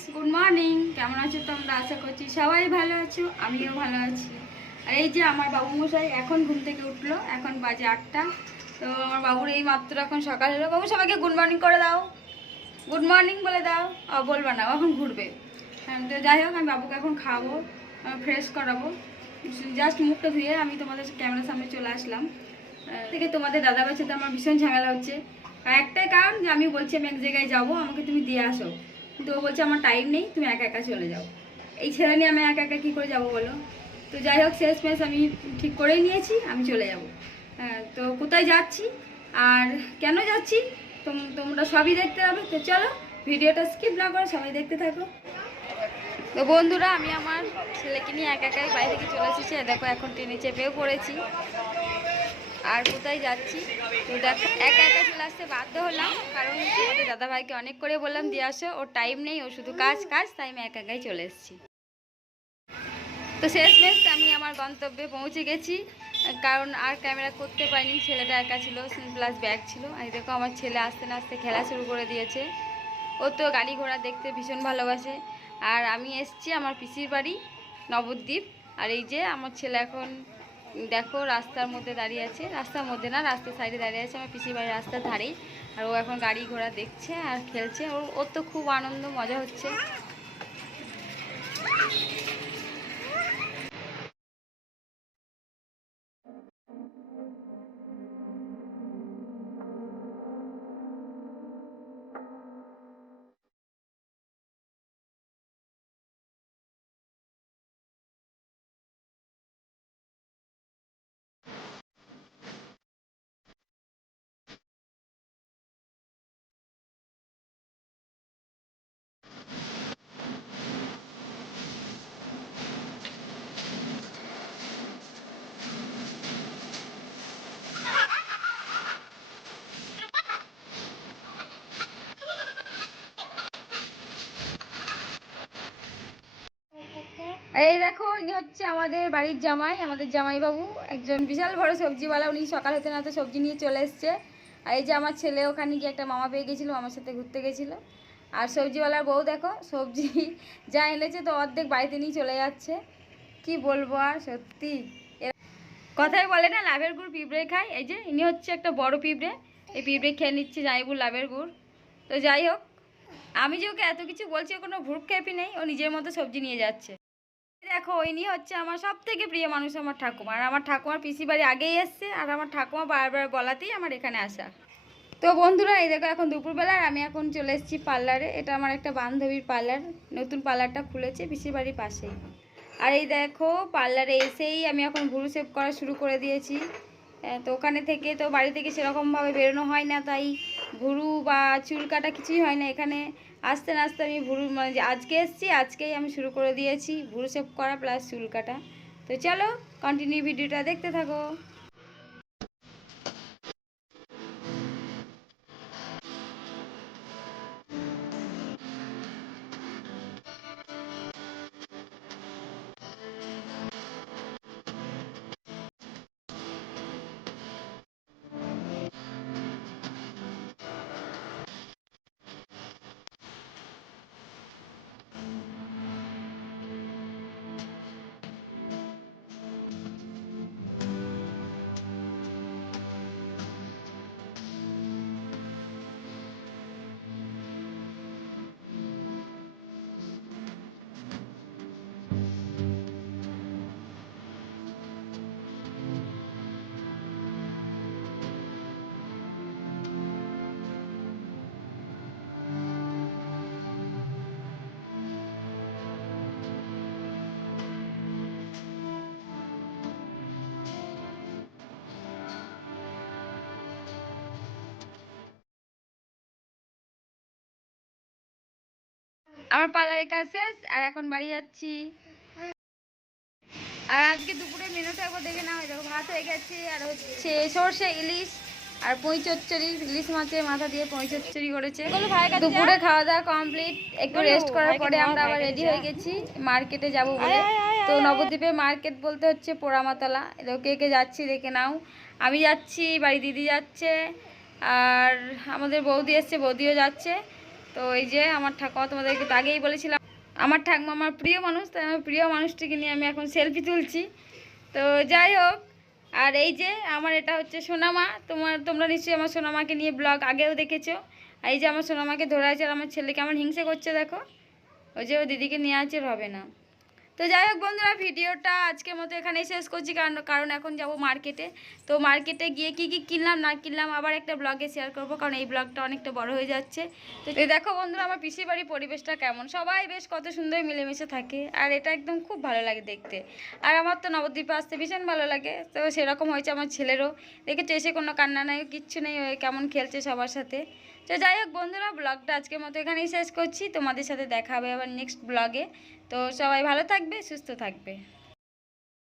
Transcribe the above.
Friends, good morning. কেমন আছো তোমরা? আশা করছি সবাই ভালো আছো, আমিও ভালো আছি। আর এই যে আমার বাবু মশাই এখন ঘুম থেকে উঠলো, এখন বাজে 8টা। তো আমার বাবুর এই মাত্র এখন সকাল হলো। বাবু সবাইকে গুড মর্নিং করে দাও, গুড মর্নিং বলে দাও। বলবা না, এখন ঘুরবে। হ্যাঁ, তো যাই হোক, আমি বাবুকে এখন খাবো, ফ্রেশ করাবো। জাস্ট মুখটা ধুয়ে আমি তোমাদের ক্যামেরার সামনে চলে আসলাম। থেকে তোমাদের দাদাভাইয়ের সাথে আমার ভীষণ ঝামেলা হচ্ছে। একটাই কারণ যে আমি বলছি আমি এক জায়গায় যাবো, আমাকে তুমি দিয়ে আসো, কিন্তু ও বলছে আমার টাইম নেই, তুমি একা একা চলে যাও। এই ছেলে নিয়ে আমি একা একা কী করে যাবো বলো? তো যাই হোক, শেষমেশ আমি ঠিক করেই নিয়েছি, আমি চলে যাব। হ্যাঁ, তো কোথায় যাচ্ছি আর কেন যাচ্ছি তোমরা সবই দেখতে হবে। তো চলো, ভিডিওটা স্কিপ না করে সবাই দেখতে থাকো। তো বন্ধুরা, আমি আমার ছেলেকে নিয়ে একা একাই বাইরে থেকে চলে এসেছি। দেখো, এখন ট্রেনে চেপেও পড়েছি। আর কোথায় যাচ্ছি তো দেখো, একা একা চলে আসতে বাধ্য হলাম, কারণ আমাদের দাদাভাইকে অনেক করে বললাম দিয়ে আসো, ওর টাইম নেই, ও শুধু কাজ কাজ, তাই আমি একা একাই চলে এসেছি। তো শেষমেশ আমি আমার গন্তব্যে পৌঁছে গেছি, কারণ আর ক্যামেরা করতে পারিনি, ছেলেটা একা ছিল, প্লাস ব্যাগ ছিল। আর দেখো, আমার ছেলে আস্তে না আস্তে খেলা শুরু করে দিয়েছে। ও তো গাড়ি ঘোড়া দেখতে ভীষণ ভালোবাসে। আর আমি এসছি আমার পিসির বাড়ি নবদ্বীপ। আর এই যে আমার ছেলে এখন দেখো রাস্তার মধ্যে দাঁড়িয়ে আছে, রাস্তার মধ্যে না, রাস্তার সাইডে দাঁড়িয়ে আছে আমার পিসির বাড়ির রাস্তার ধারেই। আর ও এখন গাড়ি ঘোড়া দেখছে আর খেলছে, ওর তো খুব আনন্দ মজা হচ্ছে। এই দেখো, ইনি হচ্ছে আমাদের বাড়ির জামাই, আমাদের জামাইবাবু, একজন বিশাল বড় সবজিওয়ালা। উনি সকাল হতে না তো সবজি নিয়ে চলে এসছে। আর এই যে আমার ছেলে ওখানে গিয়ে একটা মামা পেয়ে গেছিলো, আমার সাথে ঘুরতে গেছিলো। আর সবজিওয়ালার বউ দেখো, সবজি যা এনেছে তো অর্ধেক বাড়িতে নিয়ে চলে যাচ্ছে। কি বলবো আর, সত্যি কথাই বলে না, লাভের গুড় পিঁপড়ে খায়। এই যে ইনি হচ্ছে একটা বড় পিঁপড়ে, এই পিঁপড়ে খেয়ে নিচ্ছে জামাইবুর লাভের গুড়। তো যাই হোক, আমি যে ওকে এত কিছু বলছি, ও কোনো ভ্রুক্ষেপই নেই, ও নিজের মতো সবজি নিয়ে যাচ্ছে। দেখো, ইনি হচ্ছে আমার সব থেকে প্রিয় মানুষ, আমার ঠাকুমা। আর আমার ঠাকুমার পিসি বাড়ি আগেই এসছে, আর আমার ঠাকুমা বারবার বলাতেই আমার এখানে আসা। তো বন্ধুরা, এই দেখো এখন দুপুরবেলা, আর আমি এখন চলে এসেছি পার্লারে। এটা আমার একটা বান্ধবীর পার্লার, নতুন পার্লারটা খুলেছে পিসির বাড়ির পাশেই। আর এই দেখো, পার্লারে এসেই আমি এখন ভুরু শেভ করা শুরু করে দিয়েছি। তো ওখানে থেকে তো বাড়ি থেকে সেরকমভাবে বেরোনো হয় না, তাই ভুরু বা চুল কাটা কিছুই হয় না। এখানে আস্তে না আস্তে আমি ভুরু, মানে যে আজকে এসেছি আজকেই আমি শুরু করে দিয়েছি ভুরু শেভ করা প্লাস চুল কাটা। তো চলো, কন্টিনিউ ভিডিওটা দেখতে থাকো। আমার পার্লারের কাজ শেষ, আর এখন বাড়ি যাচ্ছি। আর আজকে দুপুরে মেনুটা একবার দেখে নাও। দেখো, ভাত হয়ে গেছে, আর হচ্ছে সর্ষে ইলিশ আর পই চচ্চড়ি, ইলিশ মাছের মাথা দিয়ে পই চচ্চড়ি করেছে। দুপুরে খাওয়া দাওয়া কমপ্লিট, একটু রেস্ট করার পরে আমরা আবার রেডি হয়ে গেছি মার্কেটে যাব বলে। তো নবদ্বীপের মার্কেট বলতে হচ্ছে পোড়ামাতলা। কে কে যাচ্ছি দেখে নাও। আমি যাচ্ছি, বাড়ি দিদি যাচ্ছে, আর আমাদের বৌদি এসছে, বৌদিও যাচ্ছে। তো এই যে আমার ঠাকুমা, তোমাদেরকে তো আগেই বলেছিলাম আমার ঠাকুমা আমার প্রিয় মানুষ, তাই আমার প্রিয় মানুষটিকে নিয়ে আমি এখন সেলফি তুলছি। তো যাই হোক, আর এই যে আমার এটা হচ্ছে সোনামা। তোমরা নিশ্চয়ই আমার সোনামাকে নিয়ে ব্লগ আগেও দেখেছো। আর এই যে আমার সোনামাকে ধরে আছে, আর আমার ছেলেকে আমার হিংসে করছে দেখো, ওই যে ও দিদিকে নিয়ে আছে হবে না। তো যাই হোক বন্ধুরা, ভিডিওটা আজকের মতো এখানেই শেষ করছি, কারণ এখন যাব মার্কেটে। তো মার্কেটে গিয়ে কি কি কিনলাম না কিনলাম আবার একটা ব্লগে শেয়ার করব, কারণ এই ব্লগটা অনেকটা বড় হয়ে যাচ্ছে। তো দেখো বন্ধুরা, আমার পিসির বাড়ির পরিবেশটা কেমন, সবাই বেশ কত সুন্দর মিলেমিশে থাকে, আর এটা একদম খুব ভালো লাগে দেখতে। আর আমার তো নবদ্বীপে আসতে ভীষণ ভালো লাগে। তো সেরকম হয়েছে আমার ছেলেরও, দেখেছে এসে কোনো কান্না নাই কিচ্ছু নেই, ওই কেমন খেলছে সবার সাথে। তো যাই হোক বন্ধুরা, ব্লগটা আজকের মতো এখানেই শেষ করছি, তোমাদের সাথে দেখা হবে আবার নেক্সট ব্লগে। তো সবাই ভালো থাকবে, সুস্থ থাকবে।